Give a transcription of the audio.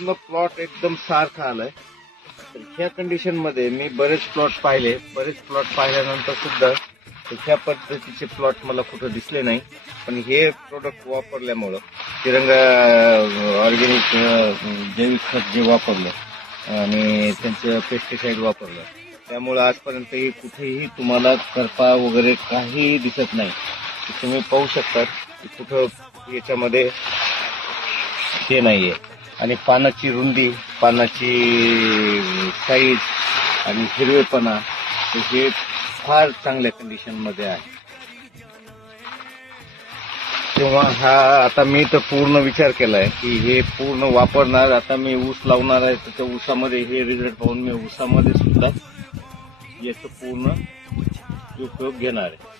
पूर्ण प्लॉट एकदम सारखा आलाय. तर ह्या कंडिशन मध्ये मी बरेच प्लॉट पाहिल्यानंतर सुद्धा ह्या पद्धतीचे प्लॉट मला कुठं दिसले नाही. पण हे प्रोडक्ट वापरल्यामुळं तिरंगा ऑर्गॅनिक जैविक खत जे वापरलं आणि त्यांचं पेस्टिसाइड वापरलं त्यामुळे आजपर्यंत कुठेही तुम्हाला करपा वगैरे काही दिसत नाही. तुम्ही पाहू शकता की कुठं याच्यामध्ये हे नाहीये. आणि पानाची रुंदी, पानाची साईज आणि हिरवेपणा हे फार चांगल्या कंडिशन मध्ये आहे. तेव्हा हा आता मी तर पूर्ण विचार केलाय की हे पूर्ण वापरणार. आता मी ऊस लावणार आहे तर त्या ऊसामध्ये हे रिझल्ट पाहून मी ऊसामध्ये सुद्धा याचा पूर्ण उपयोग घेणार आहे.